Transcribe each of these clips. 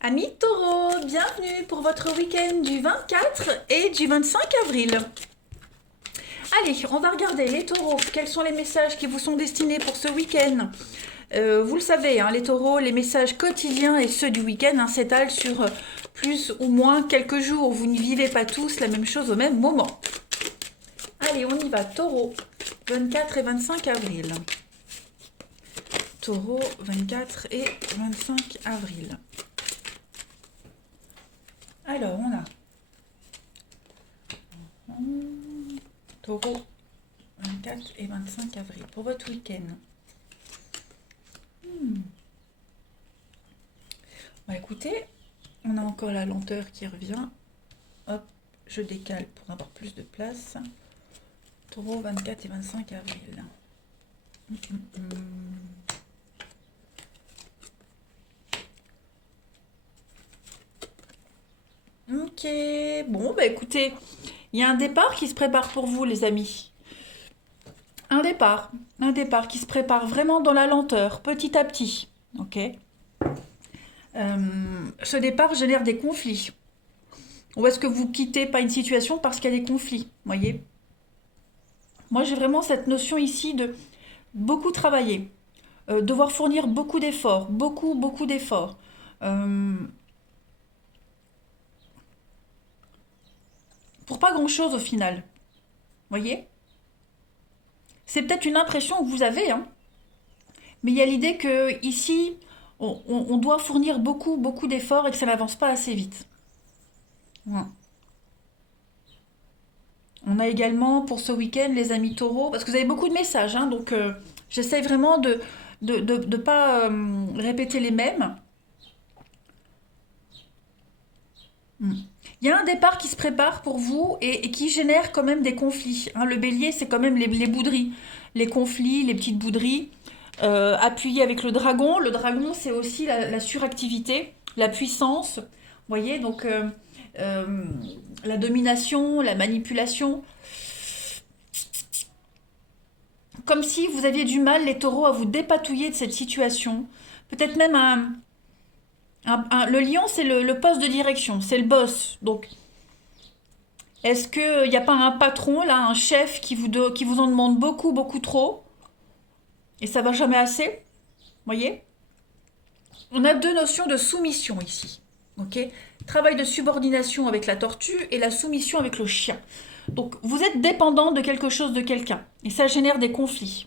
Amis taureaux, bienvenue pour votre week-end du 24 et du 25 avril. Allez, on va regarder les taureaux. Quels sont les messages qui vous sont destinés pour ce week-end? Vous le savez, hein, les taureaux, les messages quotidiens et ceux du week-end s'étalent sur plus ou moins quelques jours. Vous ne vivez pas tous la même chose au même moment. Allez, on y va. Taureau, 24 et 25 avril. Taureau, 24 et 25 avril. Alors, on a Taureau, 24 et 25 avril, pour votre week-end. Bah écoutez, on a encore la lenteur qui revient. Hop, je décale pour avoir plus de place. Taureau, 24 et 25 avril. Ok, bon, bah écoutez, il y a un départ qui se prépare pour vous, les amis. Un départ qui se prépare vraiment dans la lenteur, petit à petit. Ok. Ce départ génère des conflits. Ou est-ce que vous quittez pas une situation parce qu'il y a des conflits, voyez? Moi, j'ai vraiment cette notion ici de beaucoup travailler, devoir fournir beaucoup d'efforts, beaucoup d'efforts. Euh, pour pas grand-chose au final, voyez? C'est peut-être une impression que vous avez, hein, mais il y a l'idée que ici, on doit fournir beaucoup d'efforts et que ça n'avance pas assez vite. Ouais. On a également pour ce week-end les amis taureaux, parce que vous avez beaucoup de messages, hein, donc j'essaye vraiment de pas répéter les mêmes. Mm. Il y a un départ qui se prépare pour vous et qui génère quand même des conflits, hein. Le bélier, c'est quand même les bouderies, les conflits, les petites bouderies. Appuyé avec le dragon. Le dragon, c'est aussi la suractivité, la puissance. Vous voyez, donc euh, la domination, la manipulation. Comme si vous aviez du mal, les taureaux, à vous dépatouiller de cette situation. Peut-être même le lion, c'est le poste de direction, c'est le boss. Donc, est-ce qu'il n'y a pas un patron, là, un chef qui vous en demande beaucoup trop et ça va jamais assez? Voyez? On a deux notions de soumission ici. Ok. Travail de subordination avec la tortue et la soumission avec le chien. Donc, vous êtes dépendant de quelque chose, de quelqu'un. Et ça génère des conflits.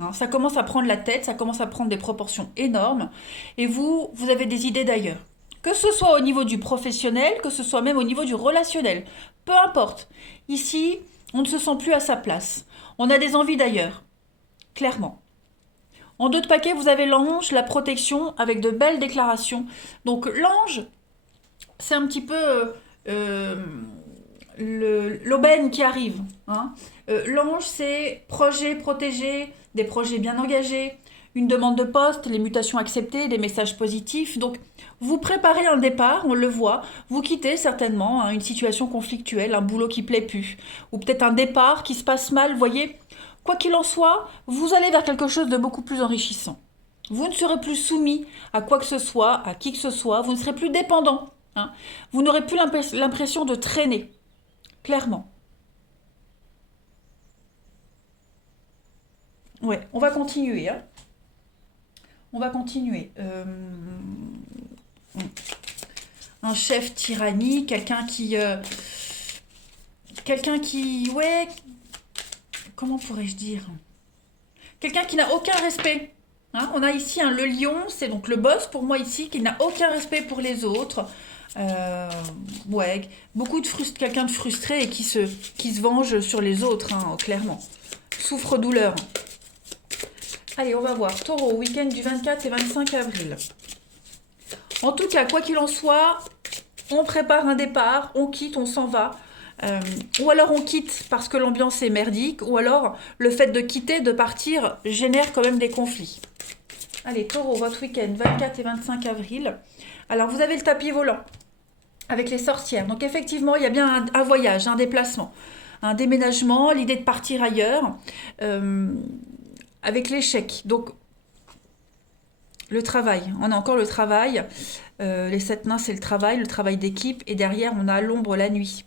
Hein, ça commence à prendre la tête, ça commence à prendre des proportions énormes, et vous avez des idées d'ailleurs. Que ce soit au niveau du professionnel, que ce soit même au niveau du relationnel, peu importe. Ici, on ne se sent plus à sa place. On a des envies d'ailleurs, clairement. En deux de paquet, vous avez l'ange, la protection, avec de belles déclarations. Donc l'ange, c'est un petit peu euh, l'aubaine qui arrive. Hein. L'ange, c'est projet protégé, des projets bien engagés, une demande de poste, les mutations acceptées, des messages positifs. Donc, vous préparez un départ, on le voit. Vous quittez certainement hein, une situation conflictuelle, un boulot qui plaît plus, ou peut-être un départ qui se passe mal. Vous voyez, quoi qu'il en soit, vous allez vers quelque chose de beaucoup plus enrichissant. Vous ne serez plus soumis à quoi que ce soit, à qui que ce soit. Vous ne serez plus dépendant. Hein. Vous n'aurez plus l'impression de traîner, clairement. Ouais, on va continuer. Hein. On va continuer. Un chef tyrannie, ouais, comment pourrais-je dire? Quelqu'un qui n'a aucun respect. Hein, on a ici le lion, c'est donc le boss pour moi ici, qui n'a aucun respect pour les autres. Euh, ouais, quelqu'un de frustré et qui se venge sur les autres, hein, clairement. Souffre-douleur. Allez, on va voir. Taureau, week-end du 24 et 25 avril. En tout cas, quoi qu'il en soit, on prépare un départ, on quitte, on s'en va. Ou alors on quitte parce que l'ambiance est merdique, ou alors le fait de quitter, de partir, génère quand même des conflits. Allez, Taureau, votre week-end, 24 et 25 avril. Alors, vous avez le tapis volant avec les sorcières. Donc, effectivement, il y a bien un voyage, un déplacement, un déménagement, l'idée de partir ailleurs, avec l'échec. Donc, le travail, on a encore le travail. Les 7 nains, c'est le travail d'équipe. Et derrière, on a l'ombre, la nuit.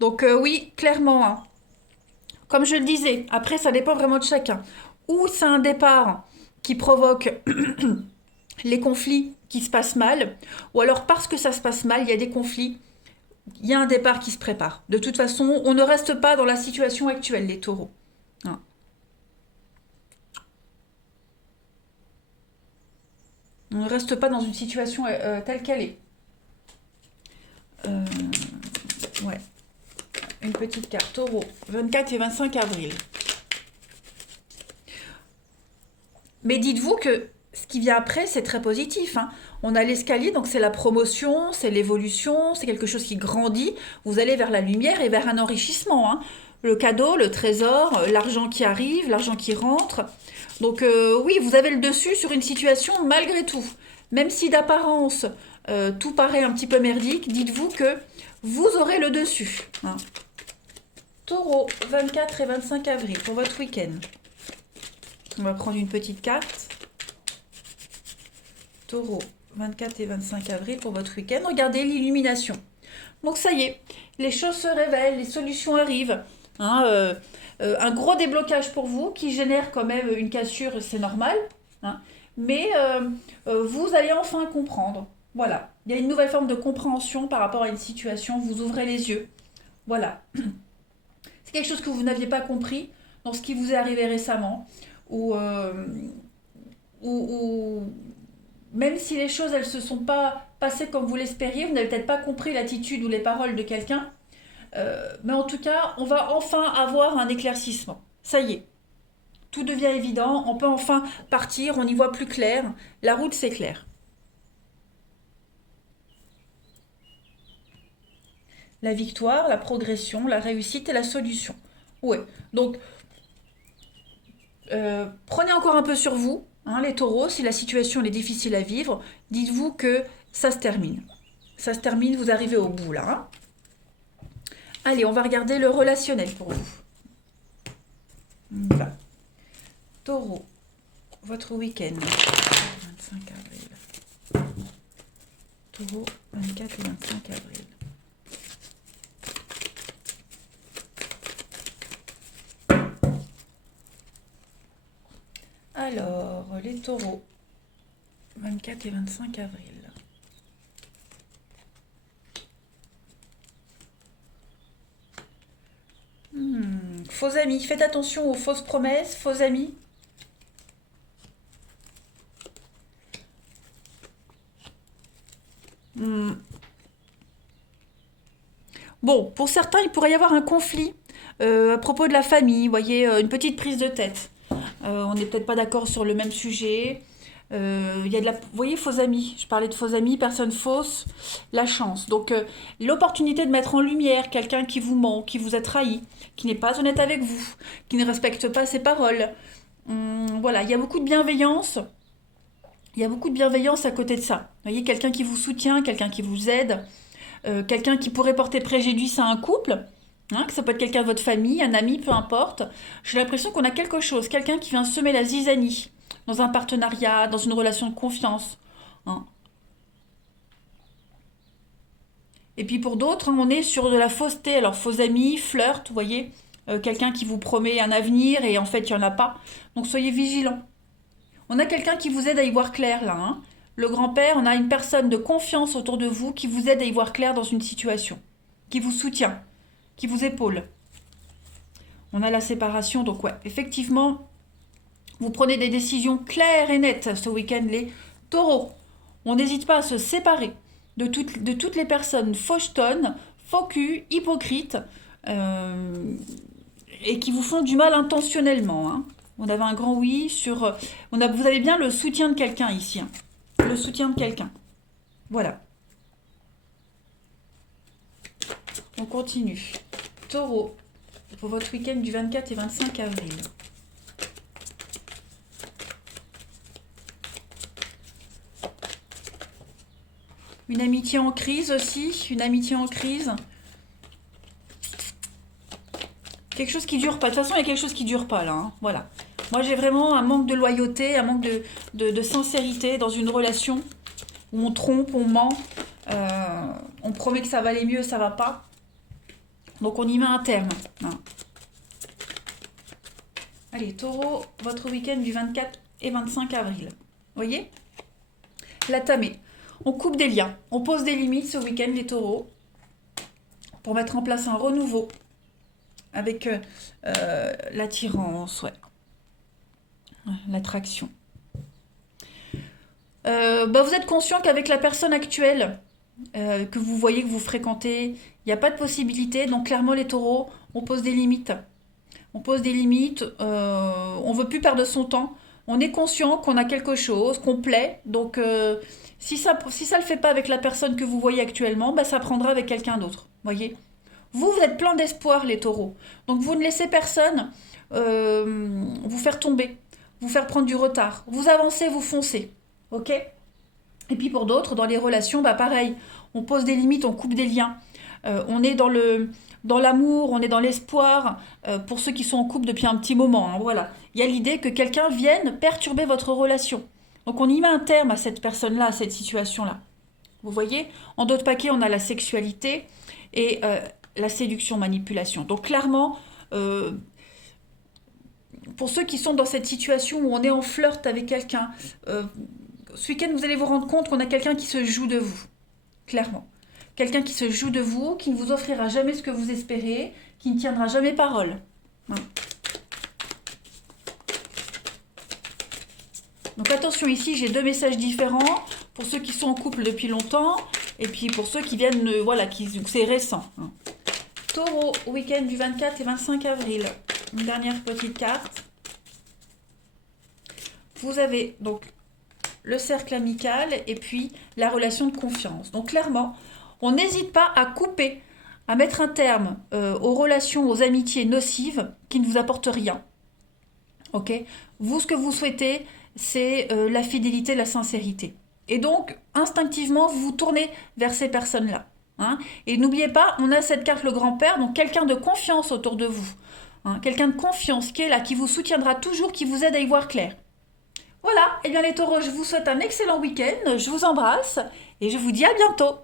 Donc oui, clairement, hein. Comme je le disais, après, ça dépend vraiment de chacun. Ou c'est un départ qui provoque les conflits qui se passent mal, ou alors parce que ça se passe mal, il y a des conflits, il y a un départ qui se prépare. De toute façon, on ne reste pas dans la situation actuelle, les taureaux. Hein. On ne reste pas dans une situation telle qu'elle est. Ouais. Une petite carte, taureau, 24 et 25 avril. Mais dites-vous que ce qui vient après, c'est très positif. Hein. On a l'escalier, donc c'est la promotion, c'est l'évolution, c'est quelque chose qui grandit. Vous allez vers la lumière et vers un enrichissement. Hein. Le cadeau, le trésor, l'argent qui arrive, l'argent qui rentre. Donc oui, vous avez le dessus sur une situation malgré tout. Même si d'apparence, tout paraît un petit peu merdique, dites-vous que vous aurez le dessus. Hein. Taureau, 24 et 25 avril pour votre week-end. On va prendre une petite carte. Taureau, 24 et 25 avril pour votre week-end. Regardez l'illumination. Donc ça y est, les choses se révèlent, les solutions arrivent. Hein, un gros déblocage pour vous qui génère quand même une cassure, c'est normal. Hein, mais vous allez enfin comprendre. Voilà, il y a une nouvelle forme de compréhension par rapport à une situation. Vous ouvrez les yeux. Voilà. C'est quelque chose que vous n'aviez pas compris dans ce qui vous est arrivé récemment. Ou même si les choses elles se sont pas passées comme vous l'espériez, vous n'avez peut-être pas compris l'attitude ou les paroles de quelqu'un, mais en tout cas, on va enfin avoir un éclaircissement. Ça y est, tout devient évident, on peut enfin partir, on y voit plus clair, la route s'éclaire. La victoire, la progression, la réussite et la solution. Ouais, donc prenez encore un peu sur vous, hein, les taureaux, si la situation est difficile à vivre, dites-vous que ça se termine. Ça se termine, vous arrivez au bout là. Hein. Allez, on va regarder le relationnel pour vous. Voilà. Taureau, votre week-end. 25 avril. Taureau, 24 et 25 avril. Alors, les taureaux, 24 et 25 avril. Faux amis, faites attention aux fausses promesses, faux amis. Bon, pour certains, il pourrait y avoir un conflit à propos de la famille, vous voyez, une petite prise de tête. On n'est peut-être pas d'accord sur le même sujet. Il y a vous voyez, faux amis. Je parlais de faux amis, personne fausse, la chance. Donc, l'opportunité de mettre en lumière quelqu'un qui vous ment, qui vous a trahi, qui n'est pas honnête avec vous, qui ne respecte pas ses paroles. Voilà, il y a beaucoup de bienveillance. Il y a beaucoup de bienveillance à côté de ça. Vous voyez, quelqu'un qui vous soutient, quelqu'un qui vous aide, quelqu'un qui pourrait porter préjudice à un couple. Hein, que ça peut être quelqu'un de votre famille, un ami, peu importe. J'ai l'impression qu'on a quelque chose, quelqu'un qui vient semer la zizanie dans un partenariat, dans une relation de confiance. Hein. Et puis pour d'autres, hein, on est sur de la fausseté. Alors faux amis, flirt, vous voyez, quelqu'un qui vous promet un avenir et en fait il n'y en a pas. Donc soyez vigilants. On a quelqu'un qui vous aide à y voir clair là. Hein. Le grand-père, on a une personne de confiance autour de vous qui vous aide à y voir clair dans une situation, qui vous soutient, qui vous épaule. On a la séparation, donc ouais, effectivement, vous prenez des décisions claires et nettes ce week-end, les taureaux. On n'hésite pas à se séparer de toutes les personnes fauchetonnes, faux cul, hypocrites, et qui vous font du mal intentionnellement. Hein. On avait un grand oui sur... vous avez bien le soutien de quelqu'un ici. Hein. Le soutien de quelqu'un. Voilà. On continue. Taureau, pour votre week-end du 24 et 25 avril. Une amitié en crise aussi, une amitié en crise. Quelque chose qui dure pas. De toute façon, il y a quelque chose qui dure pas là. Hein. Voilà. Moi, j'ai vraiment un manque de loyauté, un manque de sincérité dans une relation. où on trompe, on ment, on promet que ça va aller mieux, ça va pas. Donc on y met un terme. Hein. Allez, Taureau, votre week-end du 24 et 25 avril. Voyez? La tamée. On coupe des liens, on pose des limites ce week-end, les taureaux, pour mettre en place un renouveau avec l'attirance, ouais. L'attraction. Vous êtes conscient qu'avec la personne actuelle que vous voyez, que vous fréquentez, il n'y a pas de possibilité. Donc clairement, les taureaux, on pose des limites. On pose des limites, on ne veut plus perdre son temps. On est conscient qu'on a quelque chose, qu'on plaît. Donc si ça ne le fait pas avec la personne que vous voyez actuellement, ça prendra avec quelqu'un d'autre. Voyez? Vous êtes plein d'espoir, les taureaux. Donc vous ne laissez personne vous faire tomber, vous faire prendre du retard. Vous avancez, vous foncez. Ok? Et puis pour d'autres, dans les relations, pareil. On pose des limites, on coupe des liens. On est dans l'amour, on est dans l'espoir. Pour ceux qui sont en couple depuis un petit moment, hein, voilà. Il y a l'idée que quelqu'un vienne perturber votre relation. Donc on y met un terme à cette personne-là, à cette situation-là. Vous voyez? En d'autres paquets, on a la sexualité et la séduction, manipulation. Donc clairement, pour ceux qui sont dans cette situation où on est en flirt avec quelqu'un, ce week-end, vous allez vous rendre compte qu'on a quelqu'un qui se joue de vous. Clairement. Quelqu'un qui se joue de vous, qui ne vous offrira jamais ce que vous espérez, qui ne tiendra jamais parole. Hein. Donc attention, ici, j'ai 2 messages différents pour ceux qui sont en couple depuis longtemps et puis pour ceux qui viennent, c'est récent. Hein. Taureau, week-end du 24 et 25 avril. Une dernière petite carte. Vous avez donc le cercle amical et puis la relation de confiance. Donc clairement, on n'hésite pas à couper, à mettre un terme aux relations, aux amitiés nocives qui ne vous apportent rien. Ok? Vous, ce que vous souhaitez, c'est la fidélité, la sincérité. Et donc, instinctivement, vous vous tournez vers ces personnes-là. Hein? Et n'oubliez pas, on a cette carte le grand-père, donc quelqu'un de confiance autour de vous. Hein? Quelqu'un de confiance qui est là, qui vous soutiendra toujours, qui vous aide à y voir clair. Voilà, et bien les taureaux, je vous souhaite un excellent week-end, je vous embrasse et je vous dis à bientôt.